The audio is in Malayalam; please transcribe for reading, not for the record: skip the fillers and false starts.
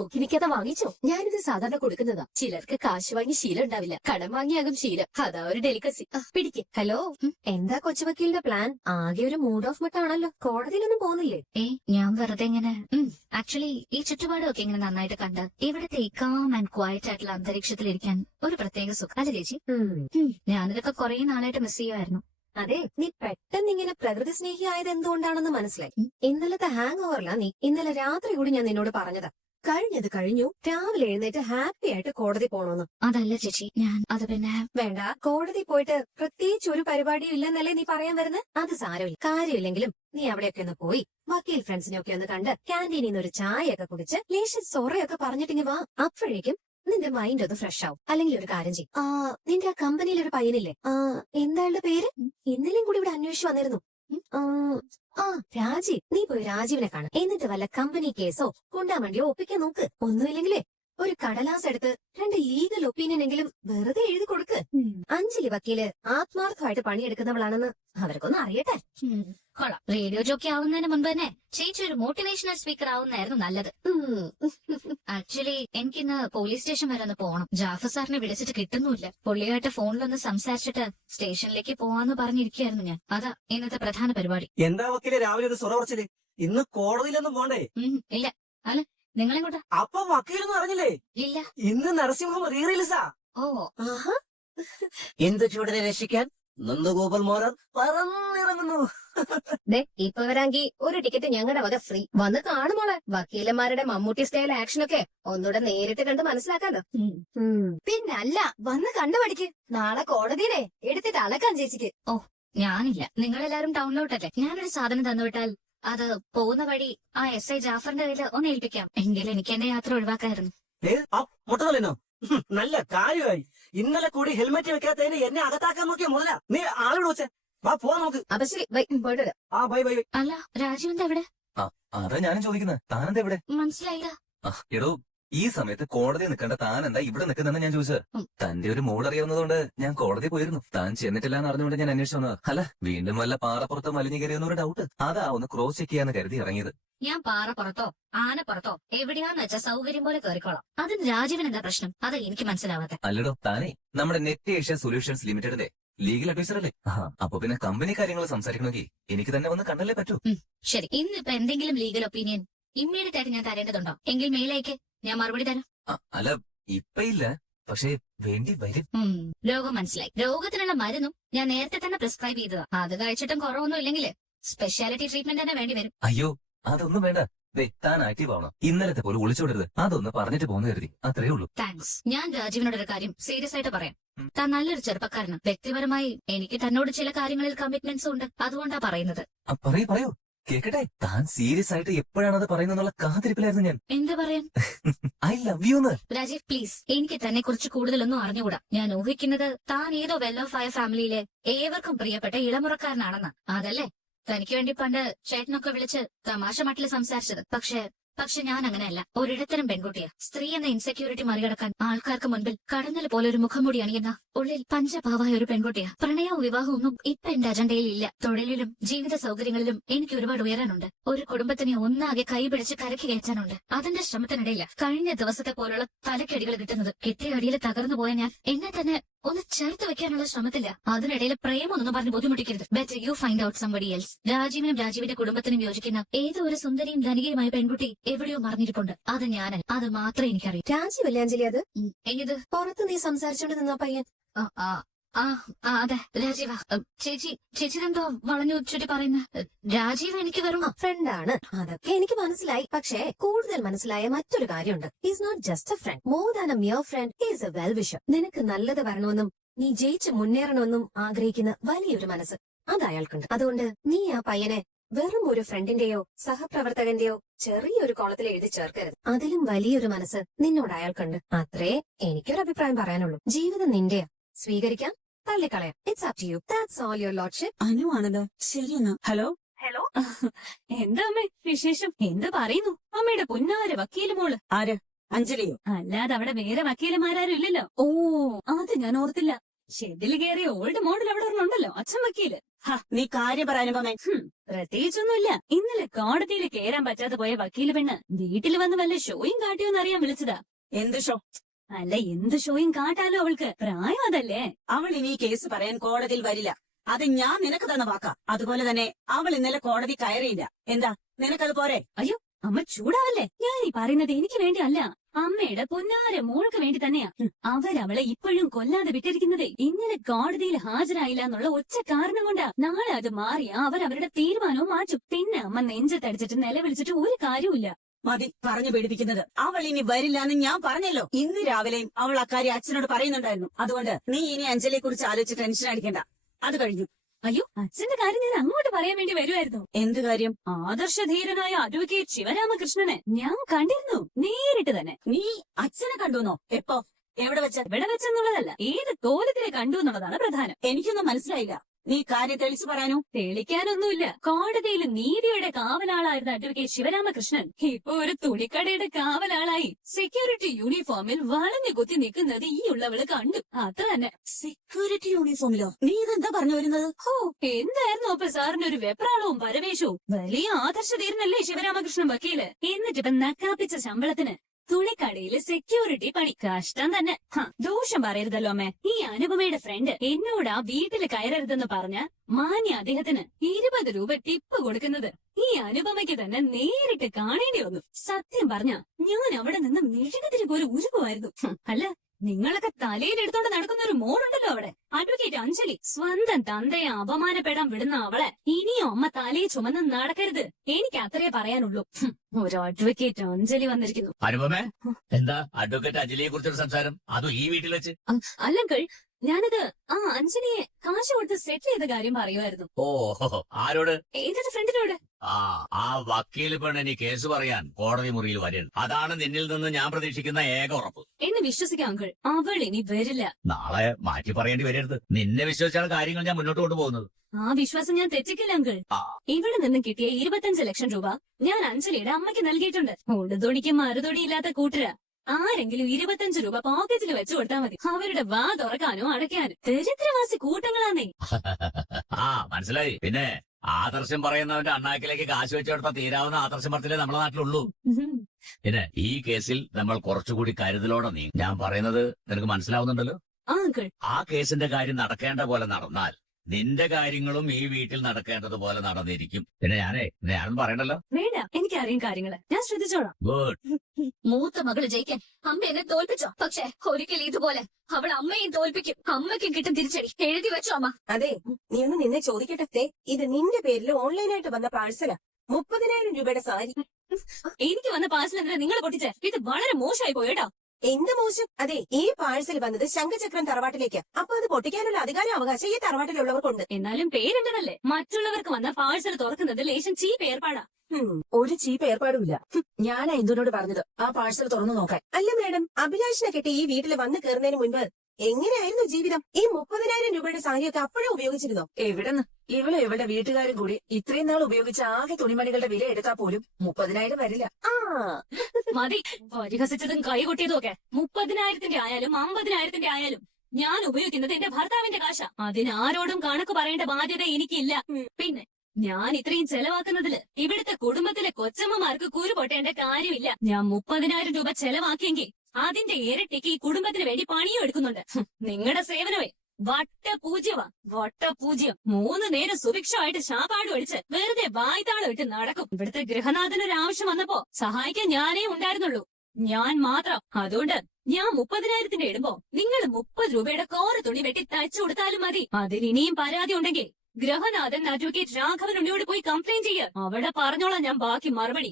നോക്കി നിൽക്കാതെ വാങ്ങിച്ചോ. ഞാനിത് സാധാരണ കൊടുക്കുന്നതാ. ചിലർക്ക് കാശ് വാങ്ങി ശീലം ഉണ്ടാവില്ല, കടം വാങ്ങിയാകും ശീലം. അതാ ഒരു ഡെലിക്കസി. പിടിക്ക്. ഹലോ, എന്താ കൊച്ചുവക്കീലിന്റെ പ്ലാൻ? ആകെ ഒരു മൂഡ് ഓഫ് മട്ടാണല്ലോ. കോടതിയിലൊന്നും പോകുന്നില്ലേ? ഞാൻ വെറുതെ ഇങ്ങനെ ആക്ച്വലി ഈ ചുറ്റുപാടൊക്കെ ഇങ്ങനെ നന്നായിട്ട് കണ്ട് ഇവിടുത്തെ ഈ കാം ആൻഡ് ക്വയറ്റ് ആയിട്ടുള്ള അന്തരീക്ഷത്തിലിരിക്കാൻ ഒരു പ്രത്യേക സുഖം അല്ലേ ചേച്ചി? ഞാനിതൊക്കെ കുറെ നാളായിട്ട് മിസ് ചെയ്യുമായിരുന്നു. അതെ, നീ പെട്ടെന്ന് ഇങ്ങനെ പ്രകൃതി സ്നേഹിയായത് എന്തുകൊണ്ടാണെന്ന് മനസ്സിലായി. ഇന്നലത്തെ ഹാങ് ഓവറിലാ നീ. ഇന്നലെ രാത്രി കൂടി ഞാൻ നിന്നോട് പറഞ്ഞതാ, കഴിഞ്ഞത് കഴിഞ്ഞു, രാവിലെ എഴുന്നേറ്റ് ഹാപ്പി ആയിട്ട് കോടതി പോണോന്ന്. അതല്ല ചേച്ചി, അത് പിന്നെ വേണ്ട, കോടതി പോയിട്ട് പ്രത്യേകിച്ച് ഒരു പരിപാടിയും ഇല്ലെന്നല്ലേ നീ പറയാൻ വരുന്നത്? അത് സാരമില്ല, കാര്യമില്ലെങ്കിലും നീ അവിടെയൊക്കെ ഒന്ന് പോയി വക്കീൽ ഫ്രണ്ട്സിനെ ഒക്കെ ഒന്ന് കണ്ട് ക്യാൻറ്റീനിൽ നിന്ന് ഒരു ചായയൊക്കെ കുടിച്ച് ലേശം സൊറയൊക്കെ പറഞ്ഞിട്ടിങ്ങി വാ. അപ്പോഴേക്കും നിന്റെ മൈൻഡ് ഒന്ന് ഫ്രഷ് ആവും. അല്ലെങ്കിൽ ഒരു കാര്യം ചെയ്യും, നിന്റെ ആ കമ്പനിയിൽ ഒരു പയ്യനില്ലേ, എന്താളുടെ പേര്? ഇന്നലെയും കൂടി ഇവിടെ അന്വേഷിച്ചു വന്നിരുന്നു. രാജീവ്. നീ പോയി രാജീവിനെ കാണും. എന്നിട്ട് വല്ല കമ്പനി കേസോ കൊണ്ടാൻ ഒപ്പിക്കാൻ നോക്ക്. ഒന്നുമില്ലെങ്കിലേ ഒരു കടലാസ് എടുത്ത് 2 ലീഗൽ ഒപ്പീനിയൻ എങ്കിലും വെറുതെ എഴുതി കൊടുക്ക്. അഞ്ജലി വക്കീല് ആത്മാർത്ഥമായിട്ട് പണിയെടുക്കുന്നവളാണെന്ന് അവർക്കൊന്ന് അറിയട്ടെ. കൊള്ളാം. റേഡിയോ ജോക്കി ആവുന്നതിന് മുൻപ് തന്നെ ചേച്ചി ഒരു മോട്ടിവേഷണൽ സ്പീക്കർ ആവുന്നതായിരുന്നു നല്ലത്. ആക്ച്വലി എനിക്കിന്ന് പോലീസ് സ്റ്റേഷൻ വരെ ഒന്ന് പോകണം. ജാഫർ സാറിനെ വിളിച്ചിട്ട് കിട്ടുന്നുമില്ല. പുള്ളിയായിട്ട് ഫോണിലൊന്ന് സംസാരിച്ചിട്ട് സ്റ്റേഷനിലേക്ക് പോവാന്ന് പറഞ്ഞിരിക്കുകയായിരുന്നു ഞാൻ. അതാ ഇന്നത്തെ പ്രധാന പരിപാടി. എന്താ വക്കീലെ രാവിലെ ഒരു സ്വറ കുറച്ചില്ലേ? ഇന്ന് കോടതിയിലൊന്നും പോണ്ടേ? ഇല്ല. അല്ല, നിങ്ങളെങ്ങോട്ടാ? അപ്പൊ വക്കീലൊന്നും അറിഞ്ഞില്ലേ? ഇല്ല. ഇന്ന് നരസിംഹം റീറിലീസാ. ഓ, എന്ത് ചൂടിനെ രക്ഷിക്കാൻ നന്ദഗോപാൽ മോരർ പറന്നിറങ്ങുന്നു. ഇപ്പൊ വരാങ്കി ഒരു ടിക്കറ്റ് ഞങ്ങളുടെ വക ഫ്രീ. വന്ന് കാണുമോളെ വക്കീലന്മാരുടെ മമ്മൂട്ടി സ്റ്റൈൽ ആക്ഷനൊക്കെ ഒന്നുകൂടെ നേരിട്ട് കണ്ട് മനസ്സിലാക്കാലോ. പിന്നല്ല, വന്ന് കണ്ടുപഠിക്ക്. നാളെ കോടതിയിലെ എടുത്തിട്ട് അലക്കാൻ ചേച്ചിക്ക്. ഓ, ഞാനില്ല. നിങ്ങളെല്ലാരും ടൗണിലോട്ടല്ലേ. ഞാനൊരു സാധനം തന്നുവിട്ടാൽ അത് പോകുന്ന വഴി ആ SI ജാഫറിന്റെ കയ്യിൽ ഒന്ന് ഏൽപ്പിക്കാം. എങ്കിലും എനിക്ക് എന്റെ യാത്ര ഒഴിവാക്കായിരുന്നു. മുട്ടതല്ലോ നല്ല കാര്യമായി. ഇന്നലെ കൂടി ഹെൽമെറ്റ് വെക്കാത്തതിന് എന്നെ അകത്താക്കാൻ നോക്കിയ മുതല. നീ ആളോട് വെച്ചേ വാ, പോവാ നമുക്ക്. അപ്പൊ ശരി, ബൈ, പോയിട്ട് വരാം. Bye bye. അല്ല, രാജീവന്റെ എവിടെ? അതാ ഞാനും ചോദിക്കുന്നത്, താനെന്താ ഇവിടെ? മനസ്സിലായില്ല. എടോ, ഈ സമയത്ത് കോടതി നിൽക്കേണ്ട താൻ എന്താ ഇവിടെ നിൽക്കുന്നെന്ന് ഞാൻ ചോദിച്ചത്. തന്റെ ഒരു മൂഡ് അറിയാവുന്നതുകൊണ്ട് ഞാൻ കോടതി പോയിരുന്നു. താൻ ചെന്നിട്ടില്ല എന്ന് അറിഞ്ഞുകൊണ്ട് ഞാൻ അന്വേഷിച്ചു വന്നത്. അല്ല, വീണ്ടും വല്ല പാറപ്പുറത്ത് മലിഞ്ഞു കയറിയെന്നൊരു ഡൗട്ട്. അതാ ഒന്ന് ക്രോസ് ചെക്ക് ചെയ്യാന്ന് കരുതി ഇറങ്ങിയത്. ഞാൻ പാറപ്പുറത്തോ ആനപ്പുറത്തോ എവിടെയാന്ന് വെച്ചാൽ സൗകര്യം പോലെ കയറിക്കോളാം. അതിന് രാജീവൻ എന്താ പ്രശ്നം? അത് എനിക്ക് മനസ്സിലാവാതെ. അല്ലടോ, താനേ നമ്മുടെ നെറ്റ് ഏഷ്യ സൊല്യൂഷൻസ് ലിമിറ്റഡിന്റെ ലീഗൽ അഡ്വൈസർ അല്ലേ? അപ്പൊ പിന്നെ കമ്പനി കാര്യങ്ങൾ സംസാരിക്കണമെങ്കിൽ എനിക്ക് തന്നെ വന്ന് കണ്ടല്ലേ പറ്റൂ. ശരി, ഇന്നിപ്പോ എന്തെങ്കിലും ലീഗൽ ഒപ്പീനിയൻ ഇമ്മീഡിയറ്റ് ആയിട്ട് ഞാൻ തരേണ്ടതുണ്ടോ? എങ്കിൽ മെയിലേക്ക് ഞാൻ മറുപടി തരാം. അല്ല, ഇപ്പൊ ഇല്ല, പക്ഷേ വേണ്ടി വരും. രോഗം മനസ്സിലായി. രോഗത്തിനുള്ള മരുന്നും ഞാൻ നേരത്തെ തന്നെ പ്രിസ്ക്രൈബ് ചെയ്തതാ. അത് കഴിച്ചിട്ടും കുറവൊന്നും ഇല്ലെങ്കിൽ സ്പെഷ്യാലിറ്റി ട്രീറ്റ്മെന്റ് തന്നെ വേണ്ടി വരും. അയ്യോ, അതൊന്നും വേണ്ട. താൻ ആക്റ്റീവ് ആവണം. ഇന്നലത്തെ പോലെ ഒളിച്ചോടരുത്. അതൊന്ന് പറഞ്ഞിട്ട് പോന്ന് കരുതി, അത്രേ ഉള്ളൂ. താങ്ക്സ്. ഞാൻ രാജീവിനോടൊരു കാര്യം സീരിയസ് ആയിട്ട് പറയാം. താൻ നല്ലൊരു ചെറുപ്പക്കാരനാണ്. വ്യക്തിപരമായി എനിക്ക് തന്നോട് ചില കാര്യങ്ങളിൽ കമ്മിറ്റ്മെന്റ്സ് ഉണ്ട്. അതുകൊണ്ടാ പറയുന്നത്. പറയൂ കേക്കട്ടെ. താൻ സീരിയസ് ആയിട്ട് എപ്പോഴാണത് പറയുന്നുള്ള കാത്തിരിപ്പിലായിരുന്നു ഞാൻ. എന്താ പറയാൻ? ഐ ലവ് യു എന്ന്. രാജീവ് പ്ലീസ്, എനിക്ക് തന്നെ കുറിച്ച് കൂടുതലൊന്നും അറിഞ്ഞുകൂടാ. ഞാൻ ഊഹിക്കുന്നത് താൻ ഏതോ വെൽ ഓഫ് ആയ ഫാമിലിയിലെ ഏവർക്കും പ്രിയപ്പെട്ട ഇളമുറക്കാരനാണെന്ന്. അതല്ലേ തനിക്ക് വേണ്ടി പണ്ട് ചേട്ടനൊക്കെ വിളിച്ച് തമാശ മട്ടിൽ സംസാരിച്ചത്? പക്ഷെ ഞാൻ അങ്ങനെയല്ല. ഒരിടത്തരം പെൺകുട്ടിയാ. സ്ത്രീ എന്ന ഇൻസെക്യൂരിറ്റി മറികടക്കാൻ ആൾക്കാർക്ക് മുൻപിൽ കടന്നൽ പോലെ ഒരു മുഖംമൂടി അണിയുന്ന ഉള്ളിൽ പഞ്ചപാവായ ഒരു പെൺകുട്ടിയാ. പ്രണയവും വിവാഹവും ഒന്നും ഇപ്പൊ എന്റെ അജണ്ടയിൽ ഇല്ല. തൊഴിലിലും ജീവിത സൗകര്യങ്ങളിലും എനിക്ക് ഒരുപാട് ഉയരാനുണ്ട്. ഒരു കുടുംബത്തിനെ ഒന്നാകെ കൈപിടിച്ച് കരക്ക് കയറ്റാനുണ്ട്. അതിന്റെ ശ്രമത്തിനിടയില്ല കഴിഞ്ഞ ദിവസത്തെ പോലുള്ള തലക്കടികൾ കിട്ടുന്നത്. കിട്ടിയ അടിയിൽ തകർന്നു പോയ ഞാൻ എന്നെ തന്നെ ഒന്ന് ചേർത്ത് വെക്കാനുള്ള ശ്രമത്തില്ല. അതിനിടയിൽ പ്രേമൊന്നും പറഞ്ഞ് ബുദ്ധിമുട്ടിക്കരുത്. Better you find out somebody else. രാജീവിനും രാജീവിന്റെ കുടുംബത്തിനും യോജിക്കുന്ന ഏതോ ഒരു സുന്ദരിയും ധനികയുമായ പെൺകുട്ടി എവിടെയോ മറിഞ്ഞിരിപ്പുണ്ട്. അത് ഞാനല്ല. അത് മാത്രമേ എനിക്കറിയൂ. രാജീവല്ലേ അഞ്ജലി അത്? എന്നത് പുറത്ത് നീ സംസാരിച്ചോണ്ട് നിന്നാ പയ്യൻ? അതെ രാജീവ. ചേച്ചിതെന്തോ വളഞ്ഞു ചുറ്റി പറയുന്ന? രാജീവ് എനിക്ക് വെറും ഫ്രണ്ടാണ്. അതൊക്കെ എനിക്ക് മനസ്സിലായി. പക്ഷേ കൂടുതൽ മനസ്സിലായ മറ്റൊരു കാര്യമുണ്ട്. Is not just a friend, more than a mere friend. Is a well wisher. നിനക്ക് നല്ലത് വരണമെന്നും നീ ജയിച്ച് മുന്നേറണമെന്നും ആഗ്രഹിക്കുന്ന വലിയൊരു മനസ്സ് അത് അയാൾക്കുണ്ട്. അതുകൊണ്ട് നീ ആ പയ്യനെ വെറും ഒരു ഫ്രണ്ടിന്റെയോ സഹപ്രവർത്തകന്റെയോ ചെറിയൊരു കോളത്തിൽ എഴുതി ചേർക്കരുത്. അതിലും വലിയൊരു മനസ്സ് നിന്നോട് അയാൾക്കുണ്ട്. അത്രേ എനിക്കൊരു അഭിപ്രായം പറയാനുള്ളൂ. ജീവിതം നിന്റെയാ. സ്വീകരിക്കാം, തള്ളിക്കളയാം. It's up to you. That's all your lordship. അനുവാണല്ലോ. ശരിയെന്നാ. ഹലോ. എന്താ അമ്മേ വിശേഷം? എന്ത് പറയുന്നു? അമ്മയുടെ പൊന്നാര വക്കീല് മോള്. ആര്? അഞ്ജലിയോ? അല്ലാതെ അവിടെ വേറെ വക്കീലന്മാരും ഇല്ലല്ലോ. ഓ, അത് ഞാൻ ഓർത്തില്ല. ഷെഡിൽ കയറിയ ഓൾഡ് മോഡൽ അവിടെ ഒരെണ്ണുണ്ടല്ലോ അച്ഛൻ വക്കീല്. നീ കാര്യം പറയാനുപമേ. പ്രത്യേകിച്ചൊന്നുമില്ല. ഇന്നലെ കോടതിയിൽ കയറാൻ പറ്റാതെ പോയ വക്കീല് പെണ്ണ് വീട്ടിൽ വന്ന് വല്ല ഷോയും കാട്ടിയോന്നറിയാൻ വിളിച്ചതാ. എന്ത് ഷോ? അല്ല, എന്ത് ഷോയും കാട്ടാലോ അവൾക്ക്, പ്രായം അതല്ലേ. അവൾ ഇനി ഈ കേസ് പറയാൻ കോടതിയിൽ വരില്ല. അത് ഞാൻ നിനക്ക് തന്ന വാക്കാ. അതുപോലെ തന്നെ അവൾ ഇന്നലെ കോടതി കയറിയില്ല. എന്താ, നിനക്കത് പോരെ? അമ്മ ചൂടാവല്ലേ. ഞാൻ ഈ പറയുന്നത് എനിക്ക് വേണ്ടിയല്ല, അമ്മയുടെ പൊന്നാര മോൾക്ക് വേണ്ടി തന്നെയാ. അവരവളെ ഇപ്പോഴും കൊല്ലാതെ വിട്ടിരിക്കുന്നത് ഇന്നലെ കോടതിയിൽ ഹാജരായില്ല എന്നുള്ള ഒറ്റ കാരണം കൊണ്ടാ. നാളെ അത് മാറിയാ അവരവരുടെ തീരുമാനവും മാറ്റും. പിന്നെ അമ്മ നെഞ്ചത്തടിച്ചിട്ട് നിലവിളിച്ചിട്ട് ഒരു കാര്യവുമില്ല. മതി പറഞ്ഞു പേടിപ്പിക്കുന്നത്. അവൾ ഇനി വരില്ല എന്ന് ഞാൻ പറഞ്ഞല്ലോ. ഇന്ന് രാവിലെയും അവൾ അക്കാര്യം അച്ഛനോട് പറയുന്നുണ്ടായിരുന്നു. അതുകൊണ്ട് നീ ഇനി അഞ്ജലിയെ കുറിച്ച് ആലോചിച്ച് ടെൻഷൻ അടിക്കണ്ട. അത് കഴിഞ്ഞു. അയ്യോ, അച്ഛന്റെ കാര്യം ഞാൻ അങ്ങോട്ട് പറയാൻ വേണ്ടി വരുമായിരുന്നു. എന്ത് കാര്യം? ആദർശധീരനായ അഡ്വക്കേറ്റ് ശിവരാമകൃഷ്ണനെ ഞാൻ കണ്ടിരുന്നു, നേരിട്ട് തന്നെ. നീ അച്ഛനെ കണ്ടുവന്നോ? എപ്പോ? എവിടെ വെച്ച? ഇവിടെ വെച്ചെന്നുള്ളതല്ല, ഏത് കോലത്തിലെ കണ്ടു എന്നുള്ളതാണ് പ്രധാനം. എനിക്കൊന്നും മനസ്സിലായില്ല. നീ കാര്യം തെളിച്ചു പറയാനോ? തെളിക്കാനൊന്നുമില്ല. കോടതിയിൽ നീതിയുടെ കാവലാളായിരുന്ന അഡ്വക്കേറ്റ് ശിവരാമകൃഷ്ണൻ ഇപ്പൊ ഒരു തുണിക്കടയുടെ കാവലാളായി. സെക്യൂരിറ്റി യൂണിഫോമിൽ വളഞ്ഞു കുത്തി നിൽക്കുന്നത് ഈ ഉള്ളവള് കണ്ടു. അത്ര തന്നെ. സെക്യൂരിറ്റി യൂണിഫോമിലോ? നീ ഇതെന്താ പറഞ്ഞു വരുന്നത്? ഹോ, എന്തായിരുന്നു അപ്പൊ സാറിന് ഒരു വെപ്രാളവും പരവേശവും? വലിയ ആദർശധീരനല്ലേ ശിവരാമകൃഷ്ണൻ വക്കീല്. എന്നിട്ടിപ്പം നക്കാപ്പിച്ച ശമ്പളത്തിന് തുണിക്കടയില് സെക്യൂരിറ്റി പണി. കഷ്ടം തന്നെ. ദോഷം പറയരുതല്ലോ അമ്മേ. ഈ അനുപമയുടെ ഫ്രണ്ട് എന്നോട് ആ വീട്ടില് കയറരുതെന്ന് പറഞ്ഞ മാന്യ അദ്ദേഹത്തിന് 20 രൂപ ടിപ്പ് കൊടുക്കുന്നത് ഈ അനുപമയ്ക്ക് തന്നെ നേരിട്ട് കാണേണ്ടി വന്നു. സത്യം പറഞ്ഞ ഞാൻ അവിടെ നിന്ന് മെഴുകുതിരി പോലെ ഉരുകുമായിരുന്നു. അല്ല, നിങ്ങളൊക്കെ തലയിലെടുത്തോണ്ട് നടക്കുന്ന ഒരു മോളുണ്ടല്ലോ അവിടെ, അഡ്വക്കേറ്റ് അഞ്ജലി. സ്വന്തം തന്തയെ അപമാനപ്പെടാൻ വിടുന്ന അവളെ ഇനിയും അമ്മ തലയെ ചുമന്ന് നടക്കരുത്. എനിക്ക് അത്രേ പറയാനുള്ളൂ. ഒരു അഡ്വക്കേറ്റ് അഞ്ജലി വന്നിരിക്കുന്നു. അനുപമേ, എന്താ അഡ്വക്കേറ്റ് അഞ്ജലിയെ കുറിച്ചൊരു സംസാരം? അതും ഈ വീട്ടിൽ വെച്ച്? അല്ലങ്കൾ, ഞാനത് ആ അഞ്ജലിയെ കാശ് കൊടുത്ത് സെറ്റിൽ ചെയ്ത കാര്യം പറയുമായിരുന്നു. ഓ, ആരോട്? ഏതൊരു ഫ്രണ്ടിനോട്. ആ വക്കീൽ പെണ്ണിനി കേസ് പറയാൻ കോടതി മുറിയിൽ വരും. അതാണ് നിന്നിൽ നിന്ന് ഞാൻ പ്രതീക്ഷിക്കുന്ന ഏക ഉറപ്പ്. എന്ന് വിശ്വസിക്കാം അങ്കിൾ, അവൾ ഇനി വരില്ല. നാളെ മാറ്റി പറയേണ്ടി വരരുത്. നിന്നെ വിശ്വസിച്ചാണ് കാര്യങ്ങൾ ഞാൻ മുന്നോട്ട് കൊണ്ടുപോകുന്നത്. ആ വിശ്വാസം ഞാൻ തെറ്റിക്കില്ല അങ്കിൾ. ആ. ഇവിടെ നിന്ന് കിട്ടിയ 25 ലക്ഷം രൂപ ഞാൻ അഞ്ജലിയുടെ അമ്മയ്ക്ക് നൽകിയിട്ടുണ്ട്. ഉടുതൊടിക്ക് മറുതൊടിയില്ലാത്ത കൂട്ടര. ആരെങ്കിലും 25 രൂപ പോക്കറ്റിൽ വെച്ചു കൊടുത്താൽ മതി, അവരുടെ വാ തുറക്കാനോ അടയ്ക്കാനോ. ദരിദ്രവാസി കൂട്ടങ്ങളാന്നേ. ആ, മനസ്സിലായി. പിന്നെ ആദർശം പറയുന്നവന്റെ അണ്ണാക്കിലേക്ക് കാശ് വെച്ചു കൊടുത്താൽ തീരാവുന്ന ആദർശം പറച്ചിലേ നമ്മുടെ നാട്ടിലുള്ളൂ. പിന്നെ ഈ കേസിൽ നമ്മൾ കുറച്ചുകൂടി കരുതലോടെ നീ. ഞാൻ പറയുന്നത് നിനക്ക് മനസ്സിലാവുന്നുണ്ടല്ലോ? ആ അങ്കിൾ. ആ കേസിന്റെ കാര്യം നടക്കേണ്ട പോലെ നടന്നാൽ നിന്റെ കാര്യങ്ങളും ഈ വീട്ടിൽ നടക്കേണ്ടതുപോലെ നടന്നിരിക്കും. പിന്നെ ഞാനൊന്നും പറയണ്ടല്ലോ. വേണ്ട, എനിക്കറിയും കാര്യങ്ങള്, ഞാൻ ശ്രദ്ധിച്ചോളാം. ഗുഡ്. മൂത്ത മകള് ജയിക്കാൻ അമ്മ എന്നെ തോൽപ്പിച്ചോ? പക്ഷെ ഒരിക്കൽ ഇതുപോലെ അവൾ അമ്മയും തോൽപ്പിക്കും. അമ്മയ്ക്കും കിട്ടും തിരിച്ചടി. എഴുതി വെച്ചോ അമ്മ. അതെ, നീ ഒന്ന് നിന്നെ ചോദിക്കട്ടെ. ഇത് നിന്റെ പേരിൽ ഓൺലൈനായിട്ട് വന്ന പാഴ്സലാ. 30,000 രൂപയുടെ സാരി. എനിക്ക് വന്ന പാഴ്സൽ എന്തിനാ നിങ്ങൾ പൊട്ടിച്ചേ? ഇത് വളരെ മോശമായി പോയേട്ടാ. എന്ത് മോശം? അതെ, ഈ പാഴ്സൽ വന്നത് ശംഖചക്രം തറവാട്ടിലേക്ക്. അപ്പൊ അത് പൊട്ടിക്കാനുള്ള അധികാരം അവകാശം ഈ തറവാട്ടിലുള്ളവർക്കുണ്ട്. എന്നാലും പേരുണ്ടതല്ലേ. മറ്റുള്ളവർക്ക് വന്ന പാഴ്സൽ തുറക്കുന്നത് ലേശം ചീപ്പ് ഏർപ്പാടാ. ഒരു ചീപ്പ് ഏർപ്പാടുമില്ല. ഞാനാ എന്തിനോട് പറഞ്ഞത് ആ പാഴ്സൽ തുറന്നു നോക്കാൻ. അല്ല മേഡം, അഭിലാഷിനെ കെട്ടി ഈ വീട്ടിൽ വന്ന് കയറുന്നതിന് മുൻപ് എങ്ങനെയായിരുന്നു ജീവിതം? ഈ 30,000 രൂപയുടെ സാരിയൊക്കെ അപ്പോഴും ഉപയോഗിച്ചിരുന്നോ? എവിടെന്ന്? ഇവളെ ഇവളുടെ വീട്ടുകാരും കൂടി ഇത്രയും നാൾ ഉപയോഗിച്ച ആകെ തുണിമണികളുടെ വില എടുത്താൽ പോലും 30,000 വരില്ല. ആ മതി പരിഹസിച്ചതും കൈകൊട്ടിയതും ഒക്കെ. 30,000-ന്റെ ആയാലും 50,000-ന്റെ ആയാലും ഞാൻ ഉപയോഗിക്കുന്നത് എന്റെ ഭർത്താവിന്റെ കാശ. അതിനാരോടും കണക്ക് പറയേണ്ട ബാധ്യത എനിക്കില്ല. പിന്നെ ഞാൻ ഇത്രയും ചെലവാക്കുന്നതില് ഇവിടുത്തെ കുടുംബത്തിലെ കൊച്ചമ്മമാർക്ക് കുരു പൊട്ടേണ്ട കാര്യമില്ല. ഞാൻ 30,000 രൂപ ചെലവാക്കിയെങ്കിൽ അതിന്റെ ഇരട്ടിക്ക് ഈ കുടുംബത്തിന് വേണ്ടി പണിയും എടുക്കുന്നുണ്ട്. നിങ്ങളുടെ സേവനമേ വട്ടപൂജ്യവാ, വട്ടപൂജ്യം. 3 നേരം സുഭിക്ഷമായിട്ട് ശാപാട് ഒഴിച്ച് വെറുതെ വായ്ത്താളം ഇട്ട് നടക്കും. ഇവിടുത്തെ ഗൃഹനാഥനൊരു ആവശ്യം വന്നപ്പോ സഹായിക്കാൻ ഞാനേ ഉണ്ടായിരുന്നുള്ളൂ, ഞാൻ മാത്രം. അതുകൊണ്ട് ഞാൻ 30,000-ന്റെ ഇടുമ്പോ നിങ്ങൾ 30 രൂപയുടെ കോറ് തുണി വെട്ടി തയ്ച്ചു കൊടുത്താലും മതി. അതിനിയും പരാതി ഉണ്ടെങ്കിൽ ഗൃഹനാഥൻ അഡ്വക്കേറ്റ് രാഘവൻ ഉണ്ണിയോട് പോയി കംപ്ലൈന്റ് ചെയ്യുക. അവിടെ പറഞ്ഞോളാം ഞാൻ ബാക്കി മറുപടി.